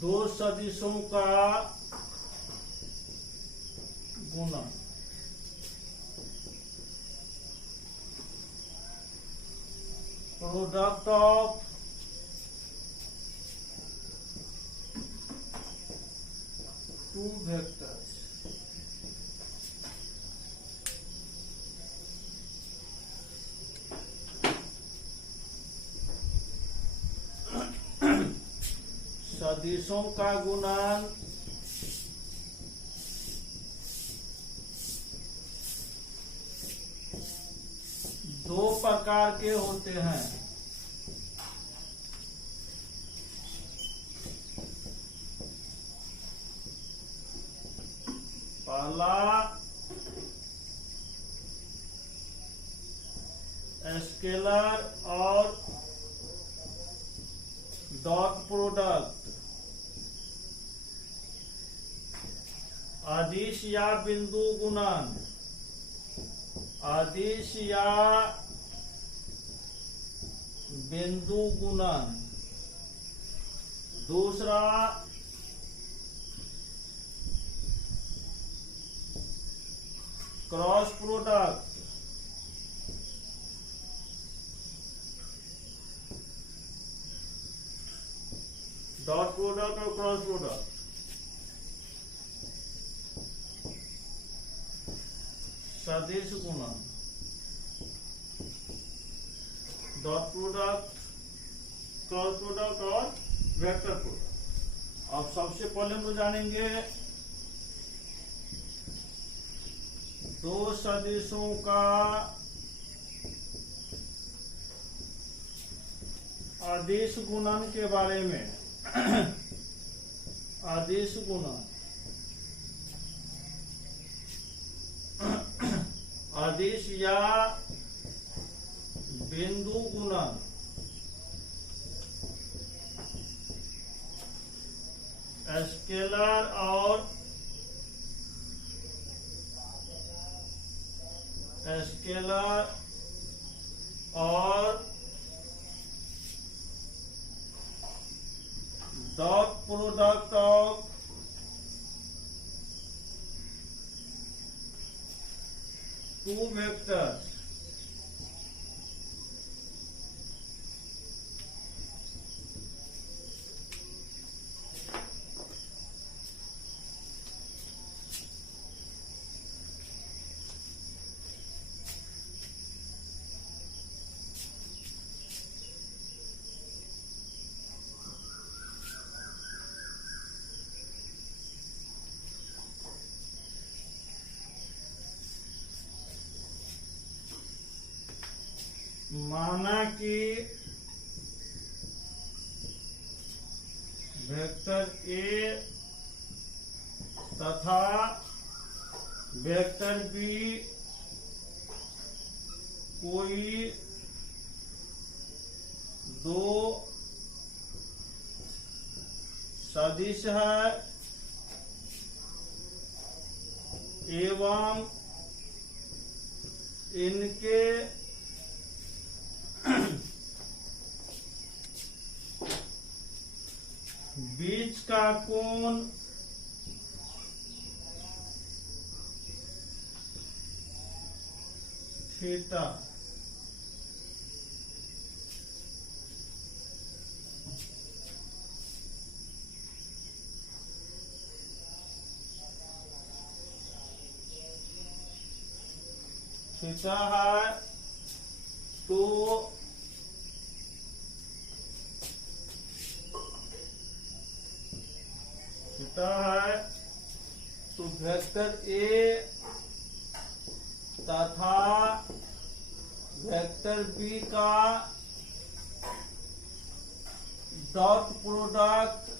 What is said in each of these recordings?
दो सदिशों का गुणन। Product of two vectors. सदिशों का गुणन दो प्रकार के होते हैं। पहला स्केलर और डॉट प्रोडक्ट। अदिश या बिंदु गुणन। अदिश या बिंदु गुणन। दूसरा क्रॉस प्रोडक्ट। डॉट प्रोडक्ट और क्रॉस प्रोडक्ट। सदिश गुणन, डॉट प्रोडक्ट, क्रॉस प्रोडक्ट और वेक्टर प्रोडक्ट। अब सबसे पहले हम लोग जानेंगे दो सदिशों का अदिश गुणन के बारे में। अदिश गुणन। अदिश या बिंदु गुणन। स्केलर और dot product of two vectors. माना कि वेक्टर ए तथा वेक्टर बी कोई दो सदिश है एवं इनके बीच का कोण थीटा। थीटा है तो है तो वेक्टर ए तथा वेक्टर बी का डॉट प्रोडक्ट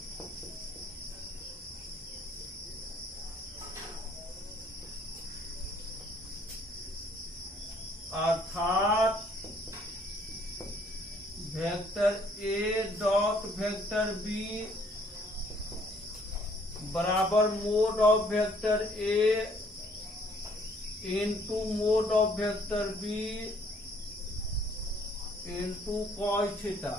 अर्थात vector A dot vector B बराबर mod of vector A into mod of vector B into cos theta.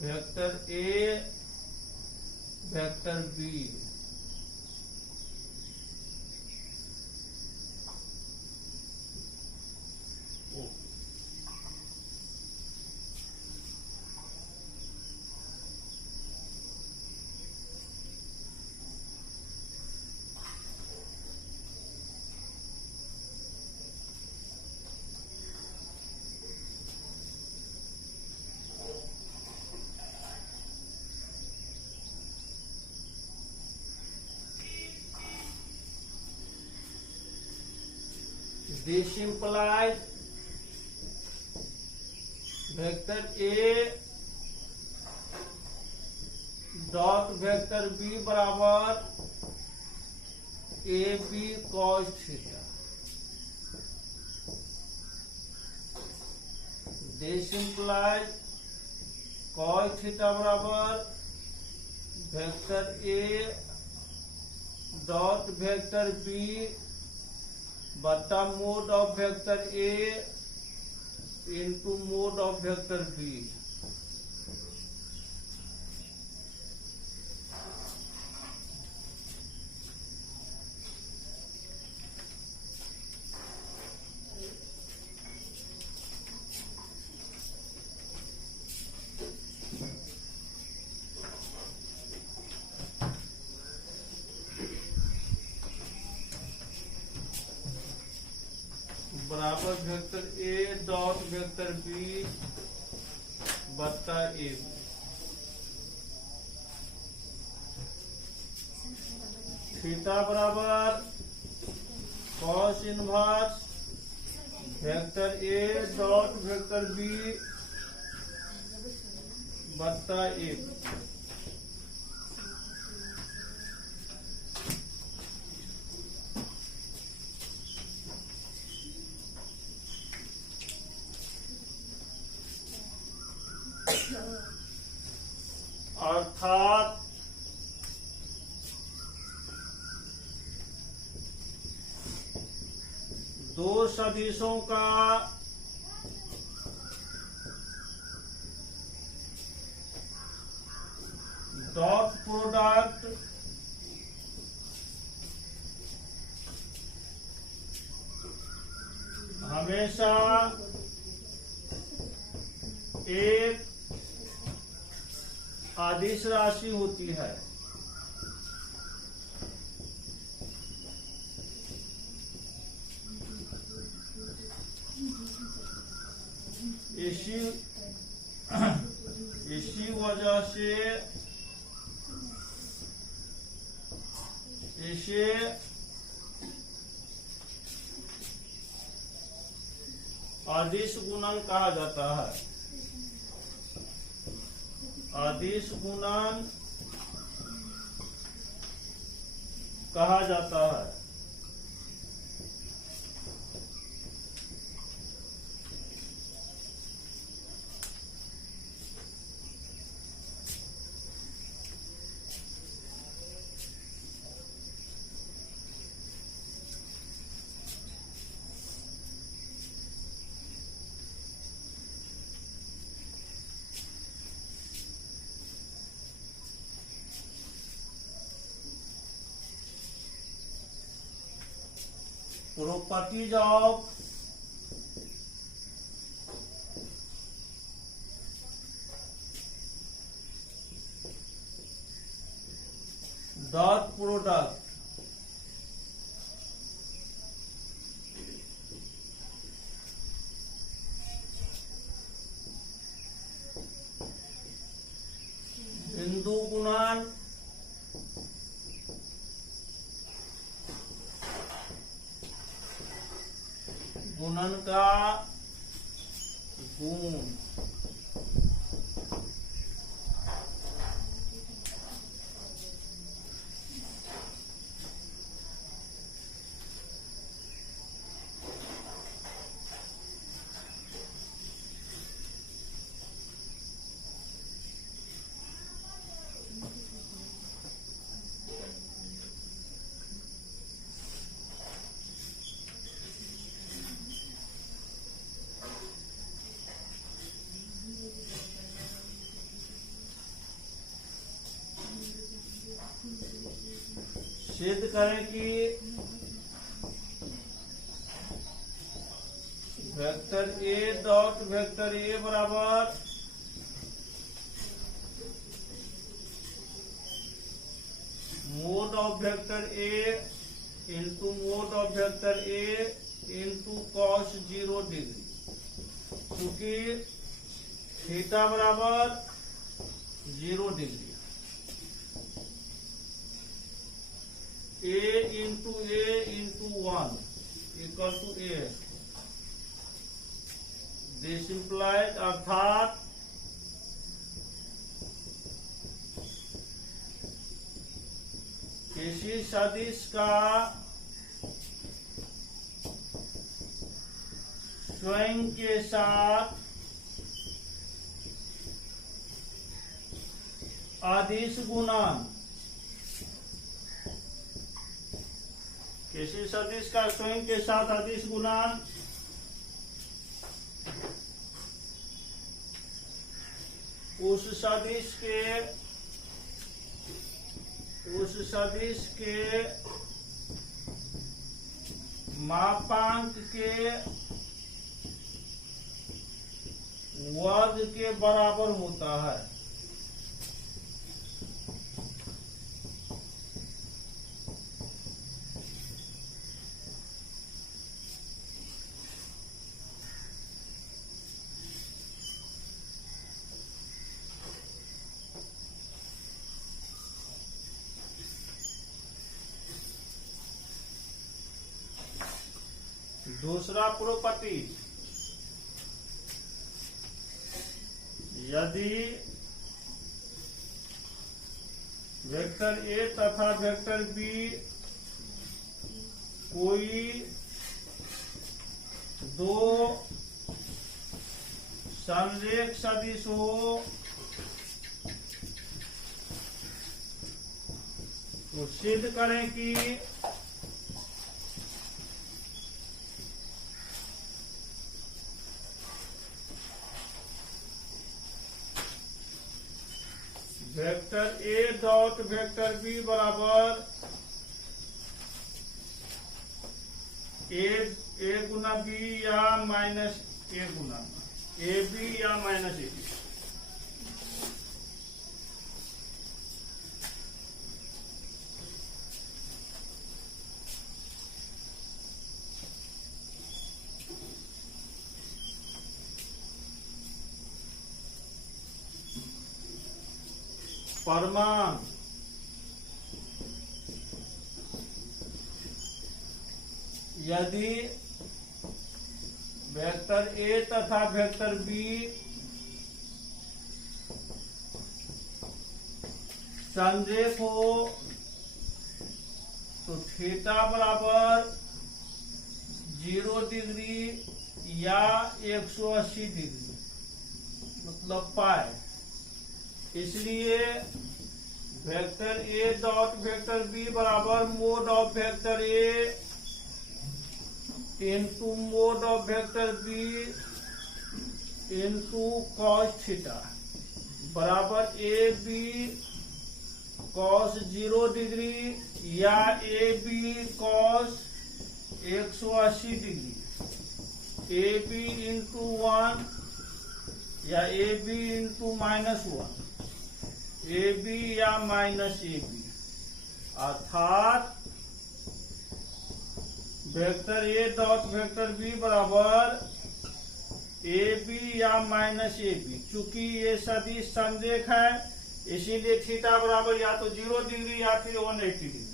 Vector A vector B This implies vector A dot vector B बराबर A B cos theta. This implies cos theta बराबर vector A dot vector B बटा mod of vector A into mod of vector B. बराबर vector A dot vector B बटा A. Theta बराबर cos inverse vector A dot vector B बटा A. अर्थात दो सदिशों का डॉट प्रोडक्ट हमेशा एक अदिश राशि होती है। इसी वजह से इसे अदिश गुणन कहा जाता है। अदिश गुणन कहा जाता है। Properties of dot product बिंदु गुणन गुणन का गुण। करें कि vector A dot vector A बराबर mod of vector A into mod of vector A into cos 0 degree, क्योंकि थीटा बराबर 0 degree. A into 1 equal to A, this implied अर्थात किसी सदिश का स्वयं के साथ अदिश गुणन, किसी सदिश का स्वयं के साथ अदिश गुणन उस सदिश के मापांक के वर्ग के बराबर होता है। दूसरा प्रॉपर्टी, यदि वेक्टर ए तथा वेक्टर बी कोई दो संरेख सदिश हो तो सिद्ध करें कि vector A dot vector B बराबर ए गुना बी या माइनस ए गुना ए बी या माइनस ए बी। परिमाण यदि वेक्टर ए तथा वेक्टर बी संरेख हो तो थीटा बराबर 0 डिग्री या 180 डिग्री मतलब पाई। इसलिए vector A dot vector B बराबर mod of vector A into mod of vector B into cos theta बराबर ए बी कॉस 0 डिग्री या A B cos 180 degree, A B into 1 या A B into -1, A B या minus A B, अर्थात vector A dot vector B बराबर A B या minus A B. चूंकि ये सदिश संरेख है इसीलिए थीटा बराबर या तो 0 डिग्री या फिर 180 डिग्री।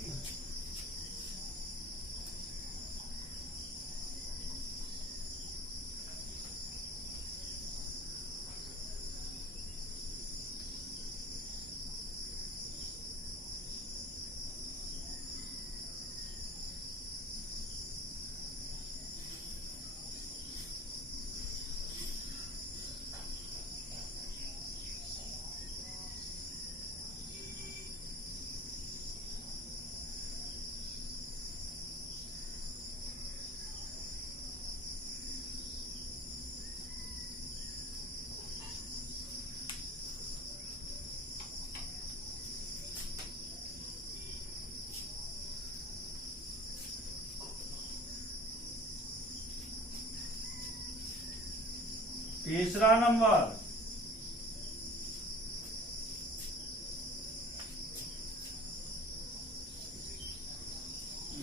तीसरा नंबर,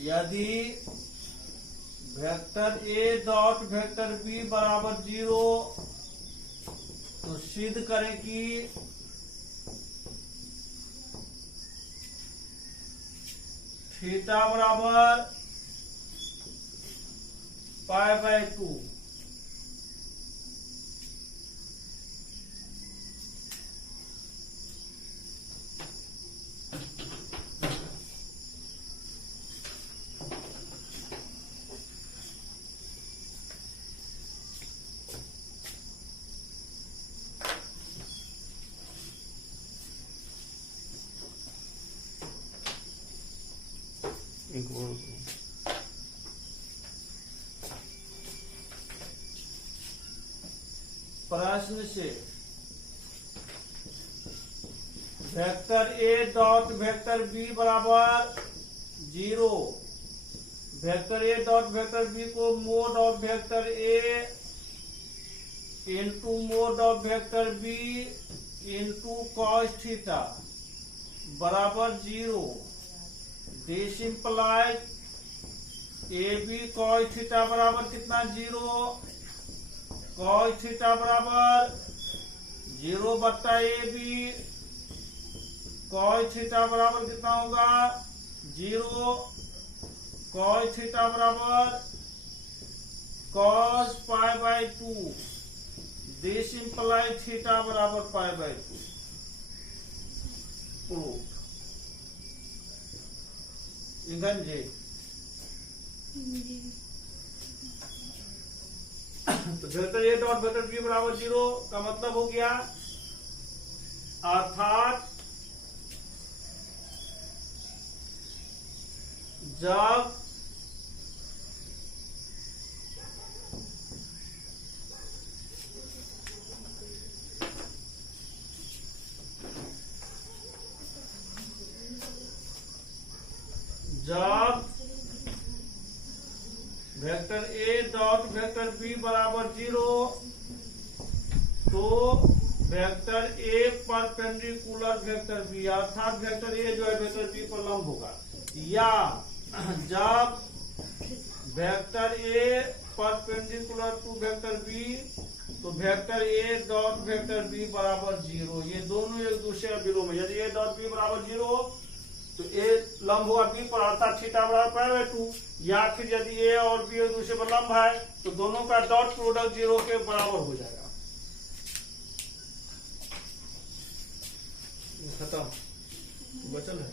यदि vector A dot vector B बराबर 0, तो सिद्ध करें कि थीटा बराबर π/2। प्रश्न से vector A dot vector B बराबर 0, vector A dot vector B को mod of vector A into mod of vector B into cos theta बराबर 0। This implies A B cos theta बराबर कितना 0, कॉस थीटा बराबर 0/AB, cos theta बराबर कितना होगा 0, cos theta बराबर cos π/2। दिस इम्प्लाइज थीटा बराबर π/2। प्रूफ। इंगन जी, तो vector A dot vector B बराबर 0 का मतलब हो गया, अर्थात जब vector A dot vector B बराबर 0, तो vector A perpendicular vector B, अर्थात वेक्टर ए जो है वेक्टर बी पर लंब होगा, या जब vector A perpendicular to vector B, तो vector A dot vector B बराबर 0। ये दोनों एक दूसरे के विलोम है। यदि ए डॉट बी बराबर 0, तो ए लंब हुआ बी पर, अर्थात थीटा बराबर π/2, या फिर यदि ए और बी एक दूसरे पर लंब है तो दोनों का डॉट प्रोडक्ट 0 के बराबर हो जाएगा। खत्म, बचल है।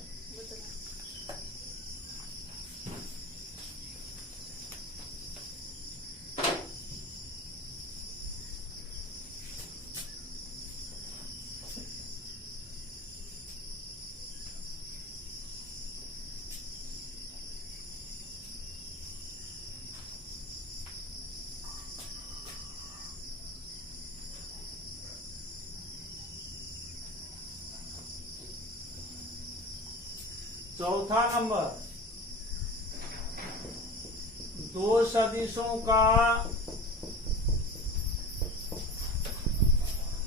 चौथा नंबर, दो सदिशों का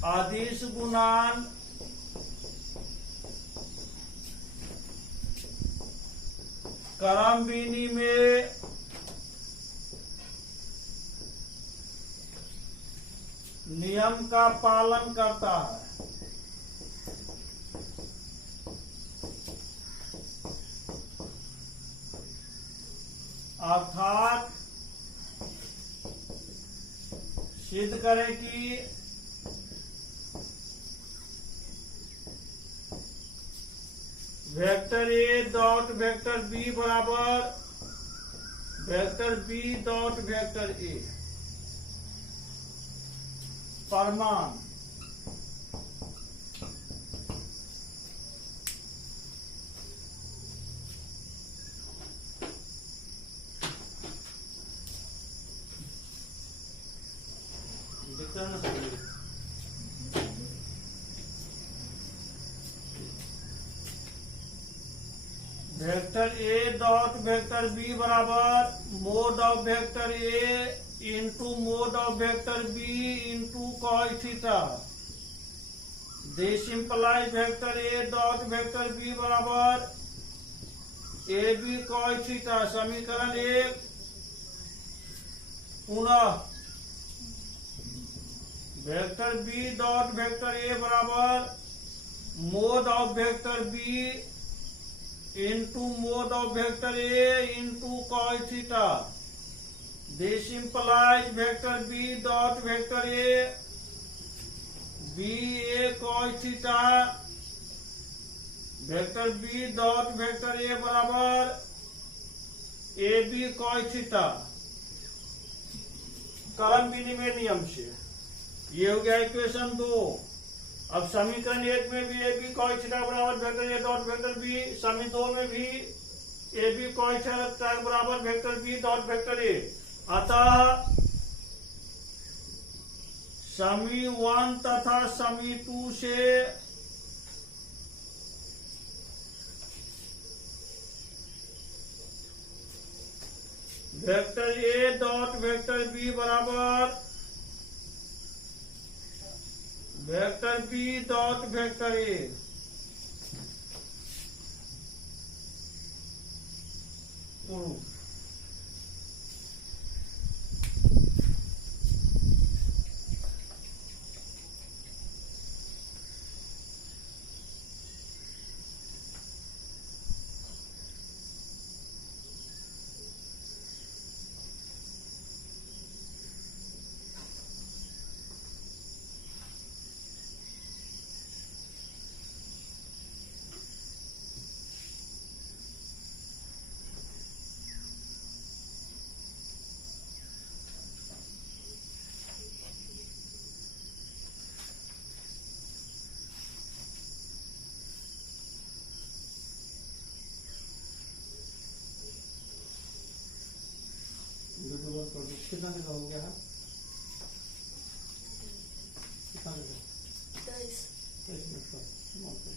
अदिश गुणान क्रमबिनी में नियम का पालन करता है। अर्थात सिद्ध करें कि vector A dot vector B बराबर vector B dot vector A. प्रमाण। Vector A dot vector B बराबर mod of vector A into mod mod of vector B into cos theta. This implies vector A dot vector B बराबर A B cos theta. समीकरण 1 पुनः vector B dot vector A बराबर mod of vector B into mod of vector A into cos theta. This implies vector B dot vector A B A cos theta. Vector B dot vector A बराबर A B cos theta. कलन विनिमय नियम से ये हो गया equation 2। अब समीकरण 1 में भी ए बी कॉस थीटा बराबर vector A dot vector B, समी 2 में भी ए बी कॉस थीटा बराबर vector B dot vector A. अतः समी 1 तथा समी 2 से vector A dot vector B बराबर vector B dot vector A. कितना जगह हो गया है? कितना जगह? 23 मिनट का।